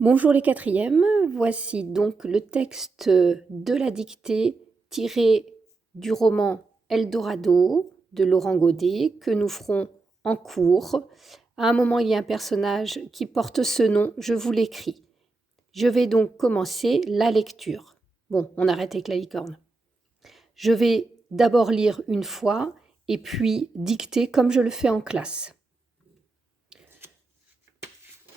Bonjour les quatrièmes, voici donc le texte de la dictée tiré du roman Eldorado de Laurent Godet que nous ferons en cours. À un moment, il y a un personnage qui porte ce nom, je vous l'écris. Je vais donc commencer la lecture. Bon, on arrête avec la licorne. Je vais d'abord lire une fois et puis dicter comme je le fais en classe.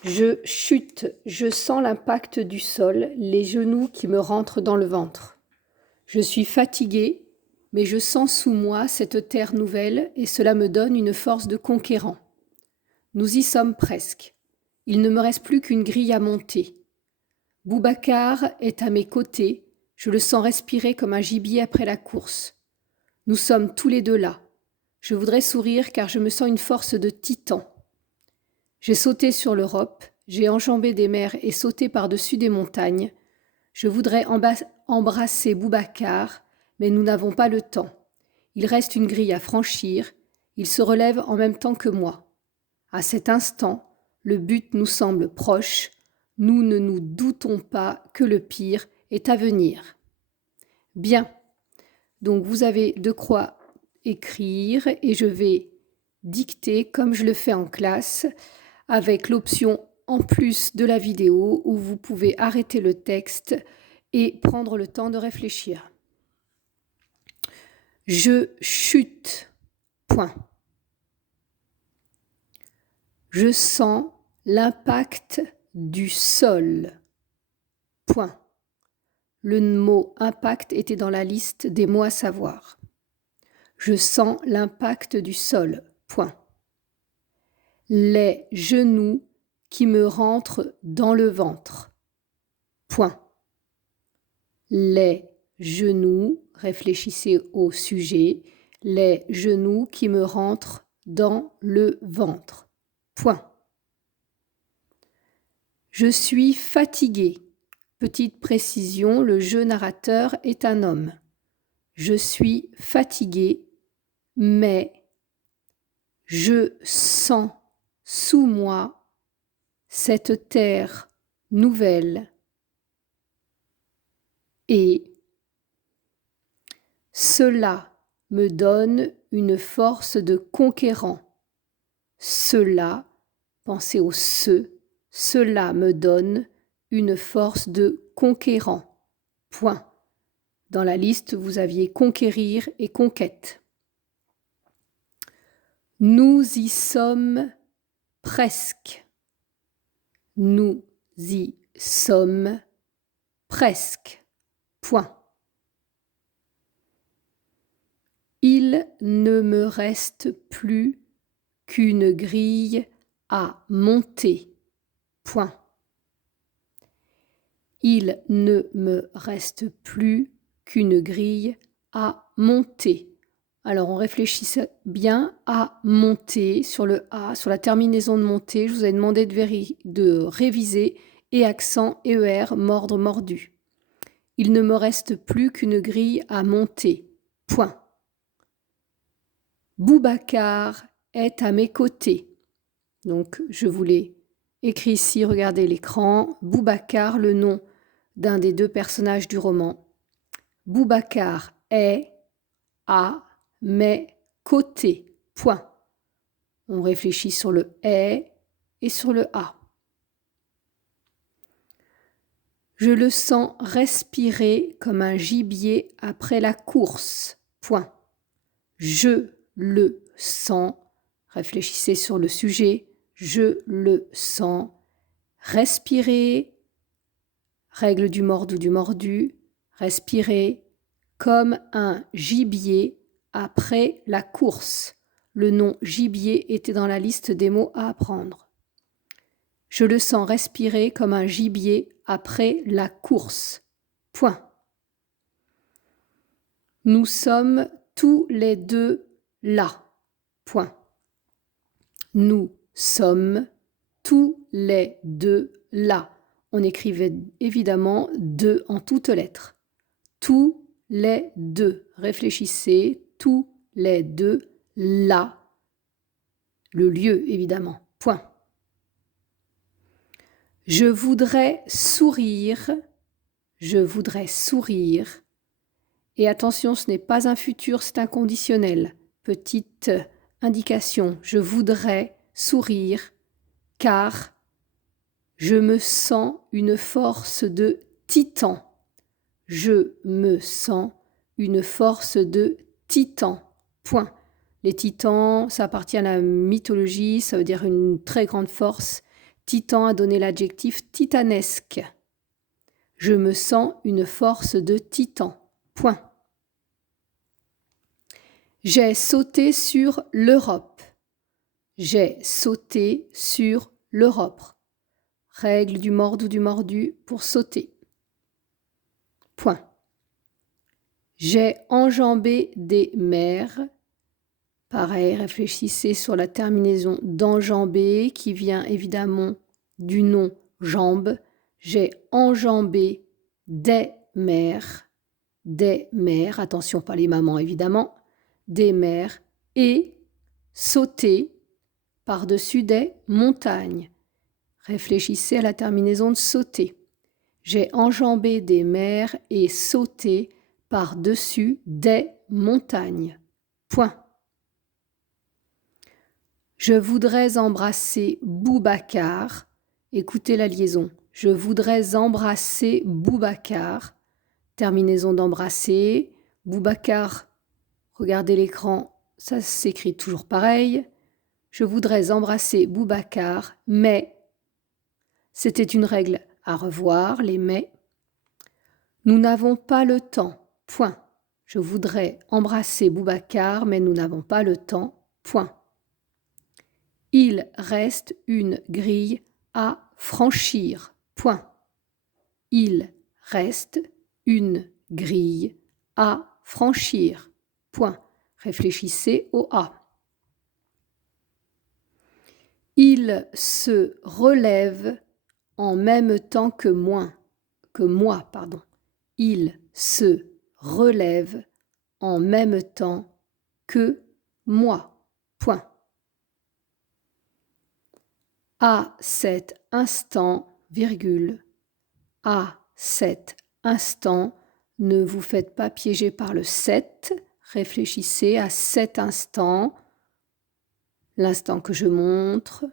Je chute, je sens l'impact du sol, les genoux qui me rentrent dans le ventre. Je suis fatiguée, mais je sens sous moi cette terre nouvelle et cela me donne une force de conquérant. Nous y sommes presque. Il ne me reste plus qu'une grille à monter. Boubacar est à mes côtés, je le sens respirer comme un gibier après la course. Nous sommes tous les deux là. Je voudrais sourire car je me sens une force de titan. J'ai sauté sur l'Europe, j'ai enjambé des mers et sauté par-dessus des montagnes. Je voudrais embrasser Boubacar, mais nous n'avons pas le temps. Il reste une grille à franchir, il se relève en même temps que moi. À cet instant, le but nous semble proche, nous ne nous doutons pas que le pire est à venir. Bien, donc vous avez de quoi écrire et je vais dicter comme je le fais en classe, avec l'option en plus de la vidéo où vous pouvez arrêter le texte et prendre le temps de réfléchir. Je chute. Point. Je sens l'impact du sol. Point. Le mot impact était dans la liste des mots à savoir. Je sens l'impact du sol. Point. Les genoux qui me rentrent dans le ventre. Point. Les genoux, réfléchissez au sujet, les genoux qui me rentrent dans le ventre. Point. Je suis fatiguée. Petite précision, le je narrateur est un homme. Je suis fatiguée, mais je sens sous moi cette terre nouvelle et cela me donne une force de conquérant. Cela, pensez au cela me donne une force de conquérant. Point. Dans la liste, vous aviez conquérir et conquête. Nous y sommes presque. Nous y sommes presque. Point. Il ne me reste plus qu'une grille à monter. Point. Il ne me reste plus qu'une grille à monter. Alors on réfléchit bien à monter sur le A, sur la terminaison de monter. Je vous ai demandé de réviser et accent ER, mordre, mordu. Il ne me reste plus qu'une grille à monter. Point. Boubacar est à mes côtés. Donc je vous l'ai écrit ici, regardez l'écran. Boubacar, le nom d'un des deux personnages du roman. Boubacar est à mes côtés. Point. On réfléchit sur le est et sur le a. Je le sens respirer comme un gibier après la course. Point. Je le sens. Réfléchissez sur le sujet. Je le sens respirer. Règle du mord ou du mordu. Respirer comme un gibier après la course. Le nom gibier était dans la liste des mots à apprendre. Je le sens respirer comme un gibier après la course. Point. Nous sommes tous les deux là. Point. Nous sommes tous les deux là. On écrivait évidemment deux en toutes lettres. Tous les deux. Réfléchissez, tous les deux là. Le lieu, évidemment. Point. Je voudrais sourire. Je voudrais sourire. Et attention, ce n'est pas un futur, c'est un conditionnel. Petite indication. Je voudrais sourire car je me sens une force de titan. Je me sens une force de titan. Point. Les titans, ça appartient à la mythologie, ça veut dire une très grande force. Titan a donné l'adjectif titanesque. Je me sens une force de titan. Point. J'ai sauté sur l'Europe. J'ai sauté sur l'Europe. Règle du mord ou du mordu pour sauter. Point. J'ai enjambé des mers. Pareil, réfléchissez sur la terminaison d'enjamber qui vient évidemment du nom jambe. J'ai enjambé des mers, attention pas les mamans évidemment, des mers et sauté par-dessus des montagnes. Réfléchissez à la terminaison de sauter. J'ai enjambé des mers et sauté par-dessus des montagnes. Point. Je voudrais embrasser Boubacar. Écoutez la liaison. Je voudrais embrasser Boubacar. Terminaison d'embrasser. Boubacar, regardez l'écran, ça s'écrit toujours pareil. Je voudrais embrasser Boubacar, mais c'était une règle à revoir, les mais. Nous n'avons pas le temps. Point. Je voudrais embrasser Boubacar, mais nous n'avons pas le temps. Point. Il reste une grille à franchir. Point. Il reste une grille à franchir. Point. Réfléchissez au A. Il se relève en même temps que moi. Il se relève en même temps que moi. Point. À cet instant, virgule, à cet instant, ne vous faites pas piéger par le 7. Réfléchissez à cet instant, l'instant que je montre,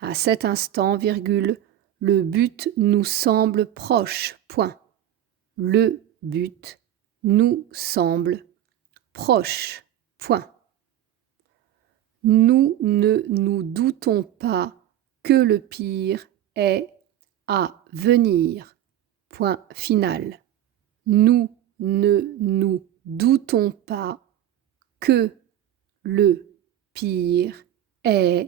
à cet instant, virgule, le but nous semble proche. Point. Le but nous semble proche. Point. Nous ne nous doutons pas que le pire est à venir. Point final. Nous ne nous doutons pas que le pire est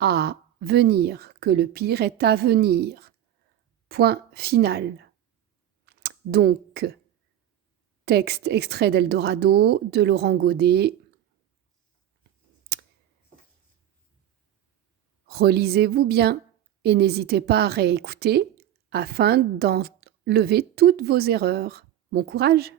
à venir, que le pire est à venir. Point final. Donc, texte extrait d'Eldorado de Laurent Godet. Relisez-vous bien et n'hésitez pas à réécouter afin d'enlever toutes vos erreurs. Bon courage!